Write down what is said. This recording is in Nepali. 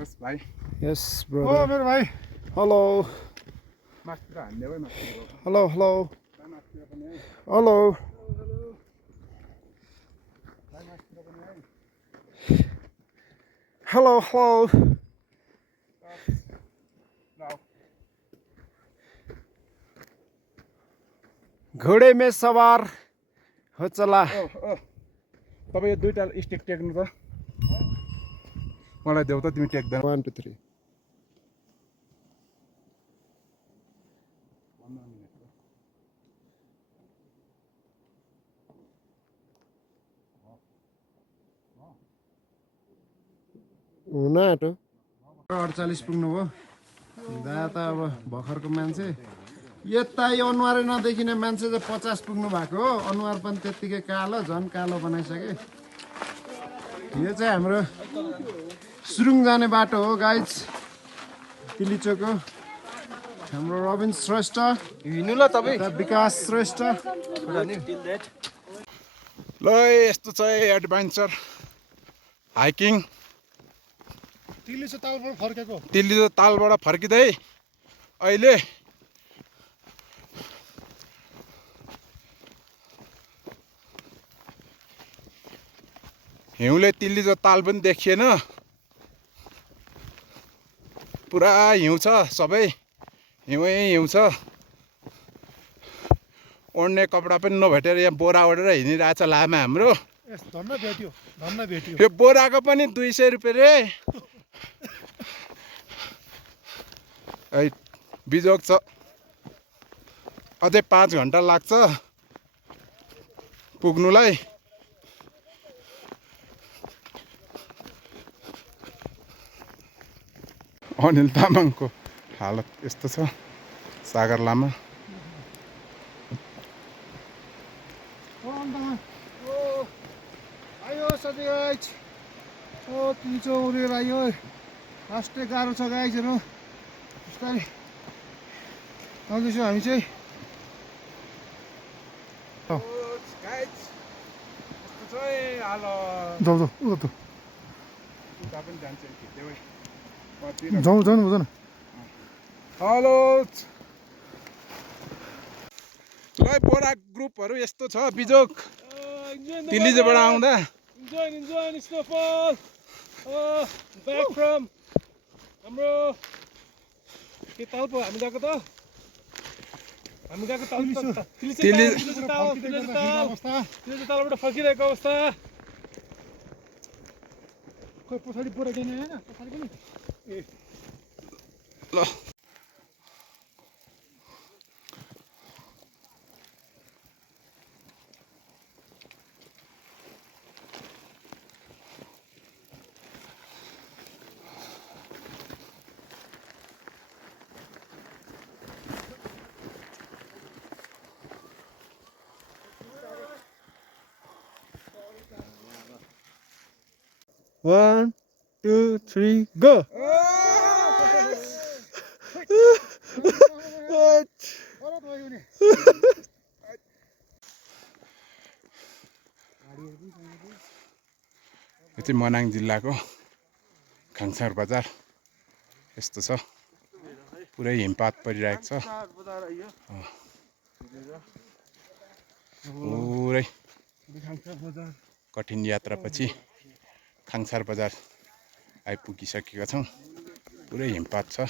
Yes, भाइ. Yes, ओ brother. मेरो भाइ. Hello. मास्तिर हान्देऊ मास्तिर. Hello, hello. मास्तिर पनि है. Hello. भाइ मास्तिर पनि है. Hello, hello. घोड़े में सवार हो चला. तपाईँ यो दुईटा स्टिक टेक्नु त. मलाई देऊ त तिमी टेक्दैन. 1 2 3. हुन आँट्यो 48 पुग्नु भयो. दा त अब भर्खरको मान्छे. यता यो अनुहारै नदेखिने मान्छे चाहिँ 50 पुग्नु भएको हो. अनुहार पनि त्यत्तिकै कालो, झन् कालो बनाइसके. यो चाहिँ हाम्रो सुरुङ जाने बाटो हो गाइज. तिलीचोकको हाम्रो रबिन श्रेष्ठ, हिँड्नु ल तपाईँ. विकास श्रेष्ठ. ल यस्तो छ एडभेन्चर हाइकिङ. दिल्ली तालबाट फर्किँदै अहिले हिउँले दिल्ली ताल पनि देखिएन. पुरा हिउँ छ, सबै हिउँै हिउँ छ. ओड्ने कपडा पनि नभेटेर यहाँ बोरा ओढेर हिँडिरहेछ लामा हाम्रो. यो बोराको पनि 200 रुपियाँ रे. बिजोग छ. अझै 5 घन्टा लाग्छ पुग्नुलाई. अनिल तामाङको हालत यस्तो छ. सागर लामा. आयो साथी गाइज. ओ तिलचो उडेर आयो. लास्टै गाह्रो छ गाइजहरू. बिस्तारै आउँदैछौँ हामी चाहिँ. जाऊ जाऊ उता जाऊ जानु हुँदैन. हेलो. ल बोरा ग्रुपहरू यस्तो छ बिजोग दिल्लीबाट आउँदा. Enjoying the snowfall. Back from हाम्रो के ताल पो हामी गएको त. हामी गएको ताल तालबाट फर्किरहेको अवस्था. खोइ पछाडि बोरा जाने हैन पछाडि पनि. ल 1 2 3 go. यो चाहिँ मनाङ जिल्लाको खाङसार बजार यस्तो छ. पुरै हिमपात परिरहेको छ. पुरै कठिन यात्रापछि खाङसार बजार आइपुगिसकेका छौँ. पुरै हिमपात छ.